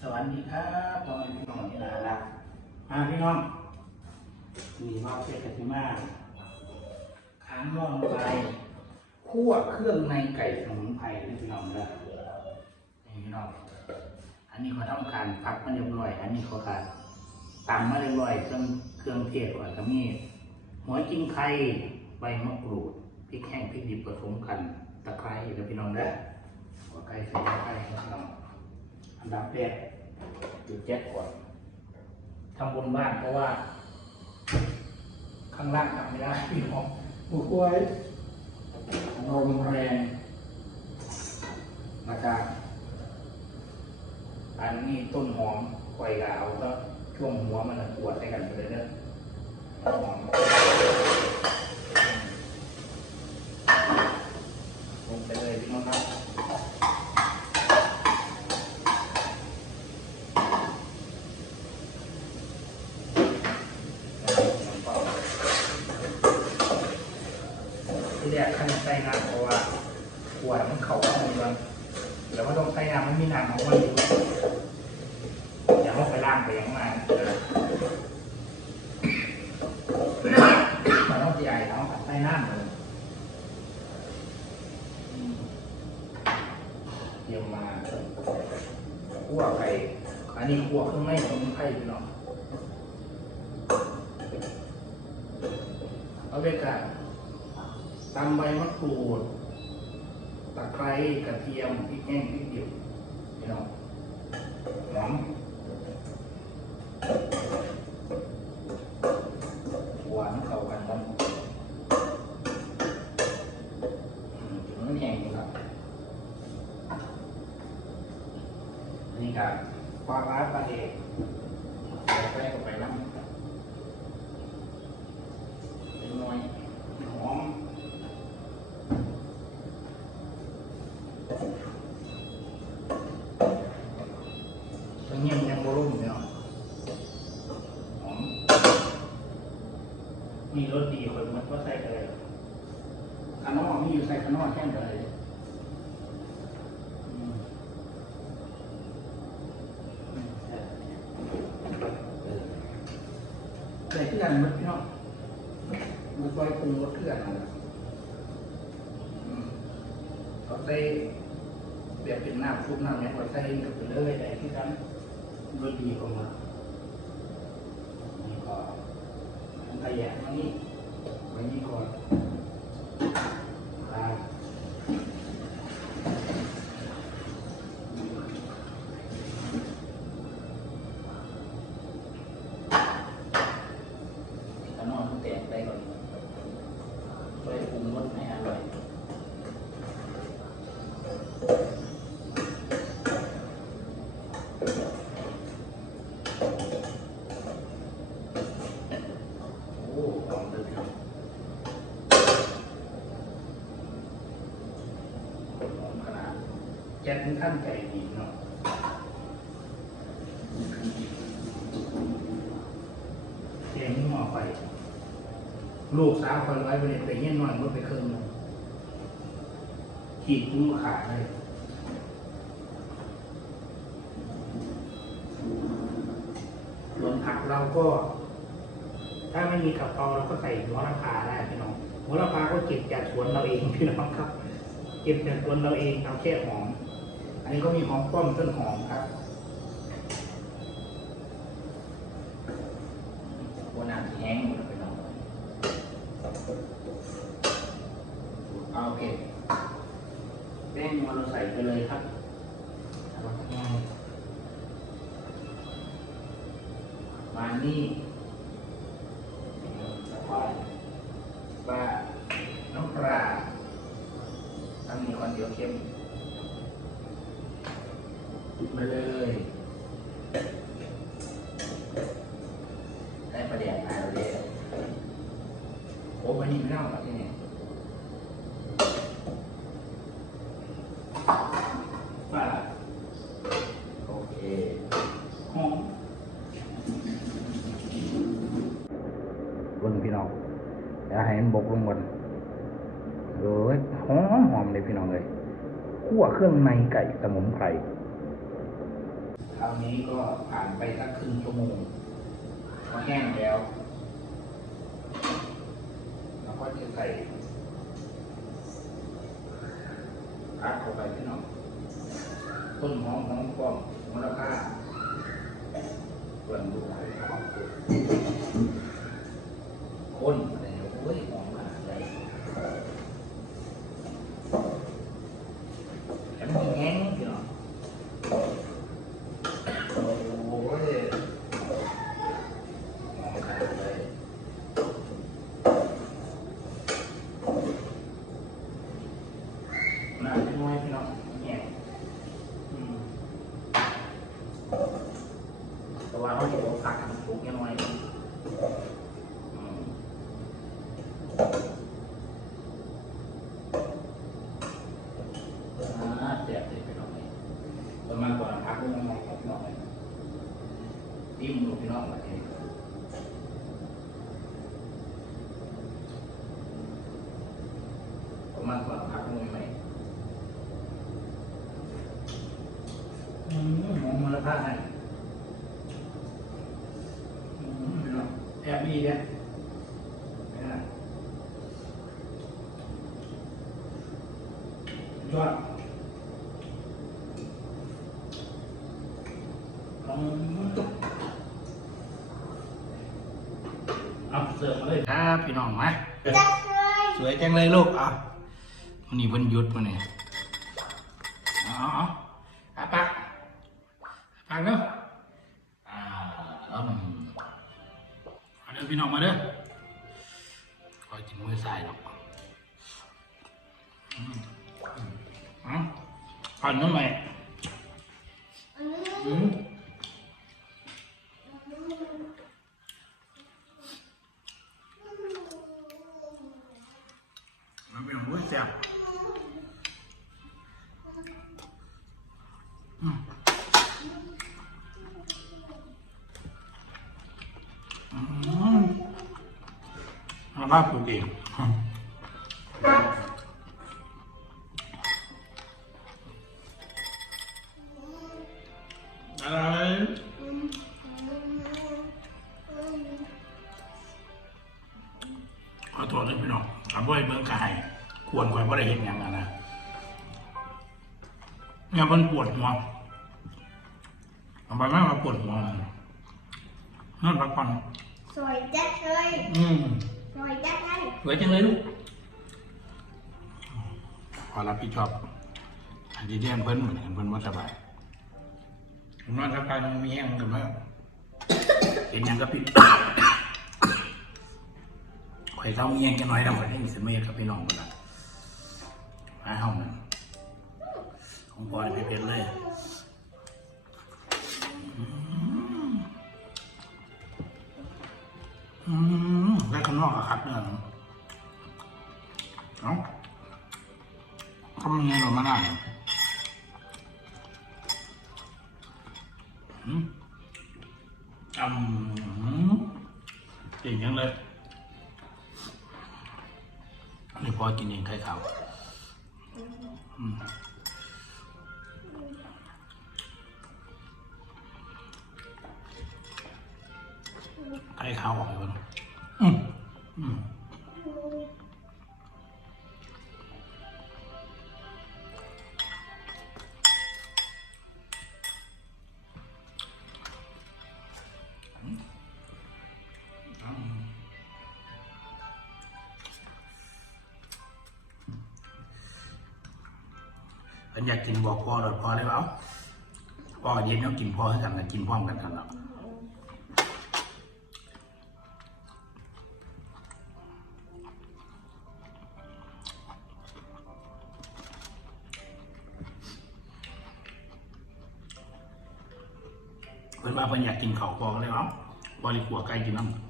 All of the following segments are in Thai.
สวัสดีครับพ่อแม่พี่น้องที่น่ารักมาพี่น้องมีมาเฟสติมาค้างน่องไปคั่วเครื่องในไก่สมุนไพรนี่พี่น้องเด้อนี่พี่น้อง อันนี้เขาทำการพักมาเรียบร้อย อันนี้เขาการตำมาเรียบร้อยเครื่องเครื่องเทศก่อนก็มีหัวจิ้งไข่ใบมะกรูดพริกแห้งพริกดิบผสมกันตะไคร้แล้วพี่น้องเด้อหัวไก่ใส่ตะไคร้พี่น้อง อันดับแรกจุดแจ็คก่อนทำบนบ้านเพราะว่า ข้างล่างทำไม่ได้พี่น้องผู้ป่วยลมแรงนะครับอันนี้ต้นหอมไฟลาวก็ช่วงหัวมันปวดให้กันไปเลยเนอะหอมลงไปเลยพี่น้องครับ ที่แรกขั้นใส่น้ำเพราะว่าขวดมันเขาเข้าเมืองแล้วก็ต้องใส่น้ำมันมีน้ำของมันอยู่อย่างไปอยังมามันต้องใหญ่เนาะใส่น้ำเลยเตรียมมาคั่วไก่อันนี้คั่วเครื่องในสมุนไพรพี่น้องเอาไปกันตำใบมะกรูดตะไคร้กระเทียมพริกแห้งพริกดิบพี่น้องหอมหวานเข้ากันครับอืมถึงมันแห้งอยู่ครับอันนี้ครับปลาร้าปลาเอกใส่ไปเข้าไปน้ำเล็กน้อยหอม ตรงนี้มันยังบรุ่มอยู่เนาะหอมมีรสดีคนมัน ก็ใส่กันเลยขนมมีอยู่ใส่ขนมแค่ไหนเลยใส่เพื่อนมันพี่น้องมันซอยปรุงรสเพื่อนเขาใส่แบบเป็นน้ำซุปน้ำเนี่ยพอใส่กับไปเลยได้ที่กันรสดีออกมานี่ก็อันขยะมานี่ไว้นี่ ก่อนครับข้างนอกมันแตกไปก่อนช่วยปรุงรสให้อร่อย โอ้หอมเลยครับหอมขนาด แจ็คท่านใจดีเนาะเสียงหม้อไฟลูกสาวคนไว้ไปเนี่ยไปเงี้ยนอนเมื่อไปเครื่องนึงขีดมือขาดเลยรวมผักเราก็ ถ้าไม่มีกระเพราเราก็ใส่หัวละพาได้พี่น้องหัวละพาก็เก็บจากสวนเราเองพี่น้องครับ เก็บจากสวนเราเองเอาแค่หอม อันนี้ก็มีหอมป้อมต้นหอมครับหัวหน้าแห้งหมดแล้วพี่น้องเอาโอเคแป้งมันเราใส่ไปเลยครับมานี่ แล้วก็ปลาน้ำปลาต้องมีคนเดียวเข้มมาเลยได้ประเดี๋ยวหายแล้วเดี๋ยวโอ้วันนี้ไม่เล่าหรอกที่นี่ ปลาโอเคหอมบนพี่น้องอย่าให้มันบกลงบนเอ้ยหอมหอมเลยพี่น้องเลยคั่วเครื่องในไก่สมุนไพรครับราวนี้ก็ผ่านไปสักครึ่งชั่วโมงก็แห้งแล้วเราก็จะใส่ ผัดเข้าไปพี่น้องต้นหอมหอมกล้องมูลค่าส่วนดูคนอะไรเนี่ยโอ้ยหอมขนาดไหนแถมแห้งๆพี่น้อง โอ้ยมองขาดเลยน่าจะน้อยพี่น้องแง่อืมแต่ว่าเขาจะบอกผักทำถูกแค่น้อยอืมอ่าเสียบเลยพี่น้องเลยประมาณก่อนพักเรื่องอะไรครับพี่น้องเลย จิ้มดูพี่น้องมาเองประมาณก่อนพักมือไหมอืมองมาล้วพาให้อืมพี่น้องแอบดีเนี่ยยอดอืมเอาเสิร์ฟมาเลยครับ พี่น้องมาจัดเลยสวยจังเลยลูกเอะวันนี้วันหยุดวันนี้เอาเอาเอาอาปากอาปากเนาะอ่าเอามาเอาเด้อพี่น้องมาเด้อคอยกินมือซ้ายหรอกอืมอืมอืมปั่นน้ำใหม่อืม อืมอืมเอาบ้าปลูกเองอะไรขอโทษด้วยพี่น้องกับบ่อยเบิ่งกายควรคอยบ่ได้เห็นอย่างนั้นนะเนี่ยมันปวดหัว ทำไมไม่มาปวดหัวนั่นพักผ่อนสวยจัดเลยอืมสวยจัดเลยสวยจังเลยลูกขอรับผิดชอบอันที่เรียนเพิ่นเหมือนกันเพิ่นว่าสบายผมนอนทักทายมันมีแห้งกันมากเห็นหยังก็ปิดข่อยเศร้าเมียงกันหน่อยนะข่อยได้มีเสมียกับพี่น้องคนละมาห้องนั้นของบอยไปเป็นเลย อืมแล้ข้างนอกอะครับเนี่ยเอ้าทำยังไงเรามาได้อืมอืมเก่งจังเลยอันนี้พอกินเองไข่ขาวอืม ไข่ขาวออกเลยอืมอืมอืมเพิ่นอยากกินบอกพ่อหรอพ่อเลยว่าเอ้าพ่อเย็นแล้วกินพ่อให้กันนะกินพร้อมกันกันเนาะ ว่าเพิ่นอยากกินเขาวพอก็เลยเอาพ่อเลยขัวไก่กินน้ำ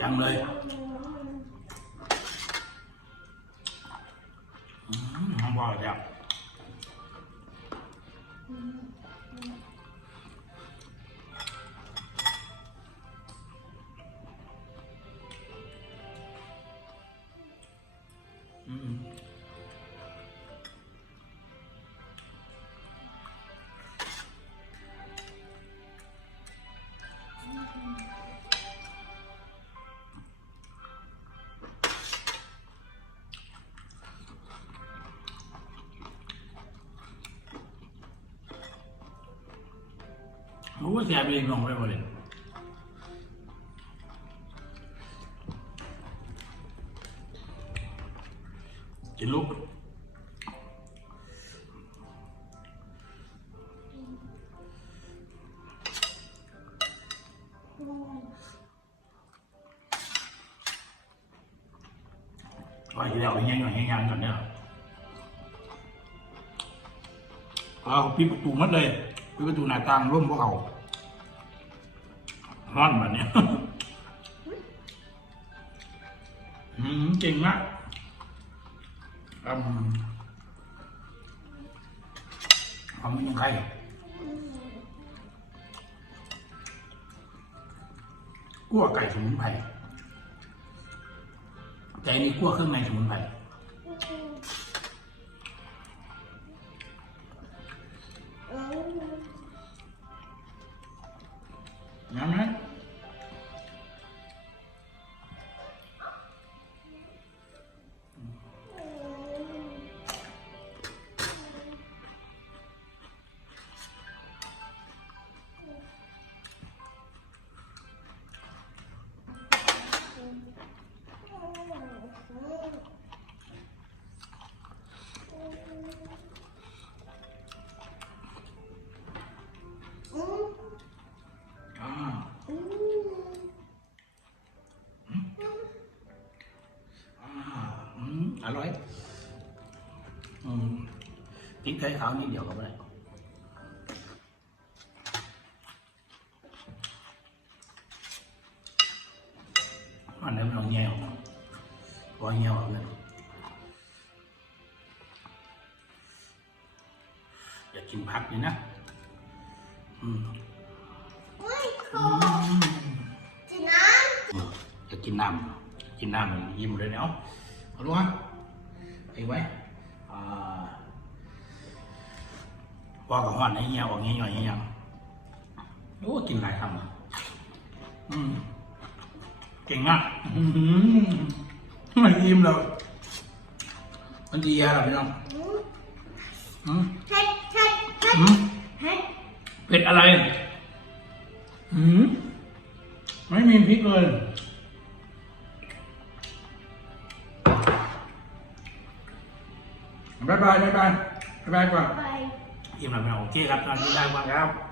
จังเลยอืมห อมพอแล้วอืมโอ้ยแซ่บเลยน้องไปหมดเลยกินลูกก็จะเอาแห้งๆแห้งๆกันเนี่ยเอาปิดประตูมัดเลยปิดประตูหน้าต่างร่มพวกเขา ร้อนแบบเนี้ยอืมเก่งมากอืมทำยังไงกั้วไก่สมุนไพรแต่อันนี้กั้วเครื่องในสมุนไพร พริกไทยขาวนิดเดียวก็ได้มันนั้นเราแง่ออกพอแง่ออกเลยอยากกินผักนี่นะ อืมไม่ขอือมจีน้จะกินน้ำกินน้ำยิ้มเลยเนาะเอาดูฮะไอ้ไว้ ว่ากับหวานไอ้เงี้ยออกเงี้ยหน่อยเงี้ยยังโอ้กินหลายคำอะอืมเก่งมากอื้อหือมันยิ้มแล้วมันดีอะพี่น้องำอืมอืมเฮ็ดเฮ็ดเฮ็ดอืมเฮ็ดเผ็ดอะไรอืมไม่มีพริกเลยบายบายบายบายบายบายก่อน อิ่มแล้วพี่นอนโอเคครับตอนนี้ได้บ้างครับ